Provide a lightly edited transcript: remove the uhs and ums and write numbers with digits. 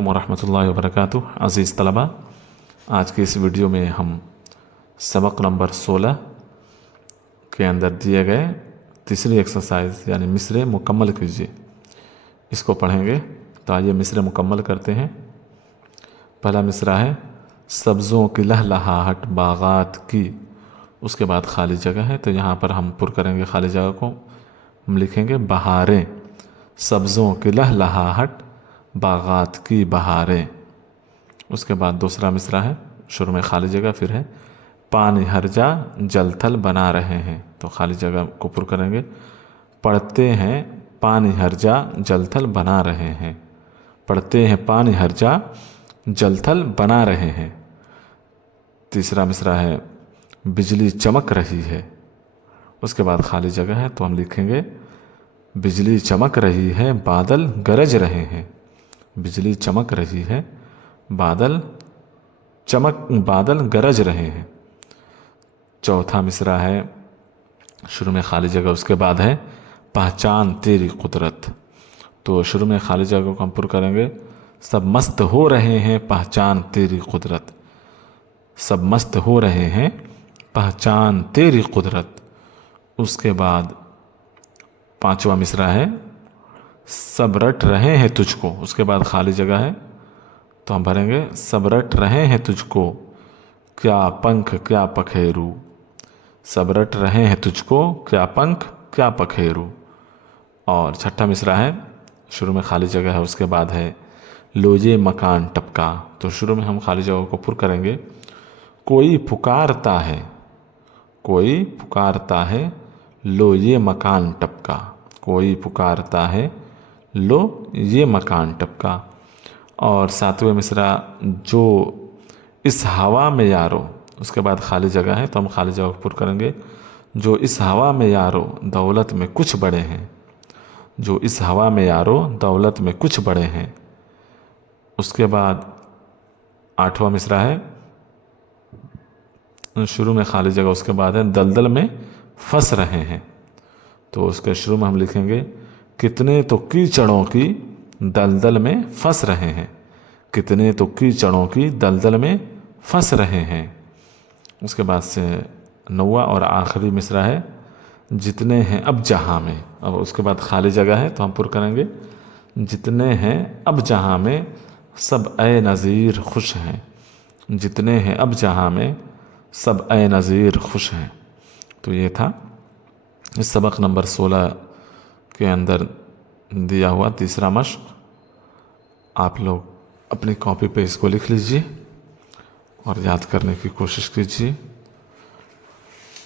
अस्सलामुअलैकुम वरहमतुल्लाहि वबरकातुहू। अज़ीज़ तलबा, आज की इस वीडियो में हम सबक नंबर 16 के अंदर दिए गए तीसरी एक्सरसाइज यानी मिसरे मुकम्मल कीजिए, इसको पढ़ेंगे। तो आइए मिसरे मुकम्मल करते हैं। पहला मिसरा है सब्ज़ों की लहलहाहट बागात की, उसके बाद खाली जगह है, तो यहाँ पर हम पुर करेंगे खाली जगह को। हम लिखेंगे बहारें, सब्ज़ों की लहलहाहट बागात की बहारें। उसके बाद दूसरा मिसरा है, शुरू में खाली जगह, फिर है पानी हर जा जल थल बना रहे हैं, तो खाली जगह को पुर करेंगे। पढ़ते हैं पानी हर जा जल थल बना रहे हैं, पढ़ते हैं पानी हर जा जल थल बना रहे हैं। तीसरा मिसरा है बिजली चमक रही है, उसके बाद खाली जगह है, तो हम लिखेंगे बिजली चमक रही है बादल गरज रहे हैं, बिजली चमक रही है बादल गरज रहे हैं। चौथा मिसरा है, शुरू में खाली जगह, उसके बाद है पहचान तेरी कुदरत, तो शुरू में खाली जगह को हम पुर करेंगे। सब मस्त हो रहे हैं पहचान तेरी कुदरत, सब मस्त हो रहे हैं पहचान तेरी कुदरत। उसके बाद पांचवा मिसरा है सब रट रहे हैं तुझको, उसके बाद खाली जगह है, तो हम भरेंगे सब रट रहे हैं तुझको क्या पंख क्या पखेरू, सब रट रहे हैं तुझको क्या पंख क्या पखेरू। और छठा मिसरा है, शुरू में खाली जगह है, उसके बाद है लो ये मकान टपका, तो शुरू में हम खाली जगह को पुर करेंगे। कोई पुकारता है, कोई पुकारता है लो ये मकान टपका, कोई पुकारता है लो ये मकान टपका। और सातवें मिसरा जो इस हवा में यारो, उसके बाद खाली जगह है, तो हम खाली जगह को पुर करेंगे। जो इस हवा में यारो दौलत में कुछ बड़े हैं, जो इस हवा में यारो दौलत में कुछ बड़े हैं। उसके बाद आठवां मिसरा है, शुरू में खाली जगह, उसके बाद है दलदल में फंस रहे हैं, तो उसके शुरू में हम लिखेंगे कितने तो कीचड़ों की दलदल में फंस रहे हैं, कितने तो कीचड़ों की दलदल में फंस रहे हैं। उसके बाद से नौवां और आखिरी मिसरा है जितने हैं अब जहाँ में, अब उसके बाद खाली जगह है, तो हम पुर करेंगे जितने हैं अब जहाँ में सब ए नज़ीर खुश हैं, जितने हैं अब जहाँ में सब ए नज़ीर खुश हैं। तो ये था इस सबक नंबर 16 के अंदर दिया हुआ तीसरा मश्क। आप लोग अपनी कॉपी पे इसको लिख लीजिए और याद करने की कोशिश कीजिए।